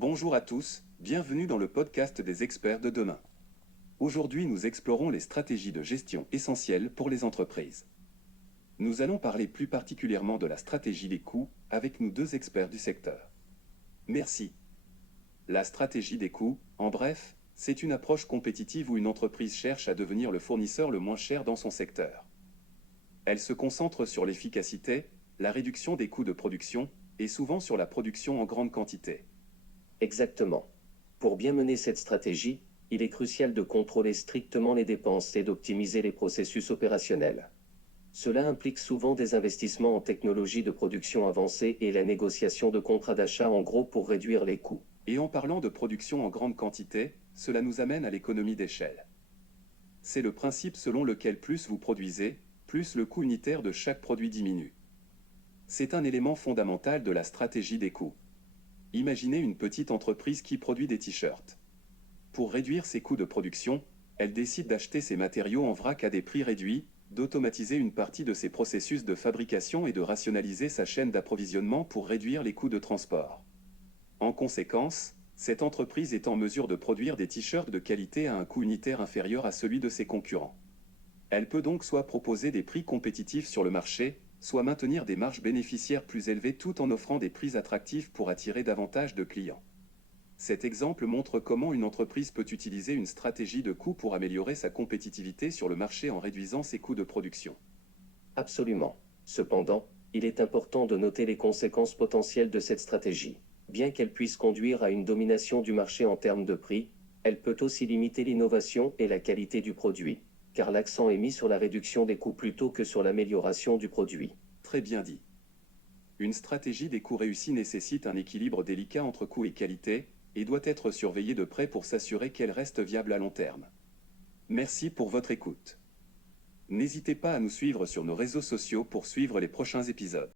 Bonjour à tous, bienvenue dans le podcast des experts de demain. Aujourd'hui, nous explorons les stratégies de gestion essentielles pour les entreprises. Nous allons parler plus particulièrement de la stratégie des coûts avec nous deux experts du secteur. Merci. La stratégie des coûts, en bref, c'est une approche compétitive où une entreprise cherche à devenir le fournisseur le moins cher dans son secteur. Elle se concentre sur l'efficacité, la réduction des coûts de production et souvent sur la production en grande quantité. Exactement. Pour bien mener cette stratégie, il est crucial de contrôler strictement les dépenses et d'optimiser les processus opérationnels. Cela implique souvent des investissements en technologies de production avancées et la négociation de contrats d'achat en gros pour réduire les coûts. Et en parlant de production en grande quantité, cela nous amène à l'économie d'échelle. C'est le principe selon lequel plus vous produisez, plus le coût unitaire de chaque produit diminue. C'est un élément fondamental de la stratégie des coûts. Imaginez une petite entreprise qui produit des t-shirts. Pour réduire ses coûts de production, elle décide d'acheter ses matériaux en vrac à des prix réduits, d'automatiser une partie de ses processus de fabrication et de rationaliser sa chaîne d'approvisionnement pour réduire les coûts de transport. En conséquence, cette entreprise est en mesure de produire des t-shirts de qualité à un coût unitaire inférieur à celui de ses concurrents. Elle peut donc soit proposer des prix compétitifs sur le marché, soit maintenir des marges bénéficiaires plus élevées tout en offrant des prix attractifs pour attirer davantage de clients. Cet exemple montre comment une entreprise peut utiliser une stratégie de coût pour améliorer sa compétitivité sur le marché en réduisant ses coûts de production. Absolument. Cependant, il est important de noter les conséquences potentielles de cette stratégie. Bien qu'elle puisse conduire à une domination du marché en termes de prix, elle peut aussi limiter l'innovation et la qualité du produit, car l'accent est mis sur la réduction des coûts plutôt que sur l'amélioration du produit. Très bien dit. Une stratégie des coûts réussie nécessite un équilibre délicat entre coût et qualité, et doit être surveillée de près pour s'assurer qu'elle reste viable à long terme. Merci pour votre écoute. N'hésitez pas à nous suivre sur nos réseaux sociaux pour suivre les prochains épisodes.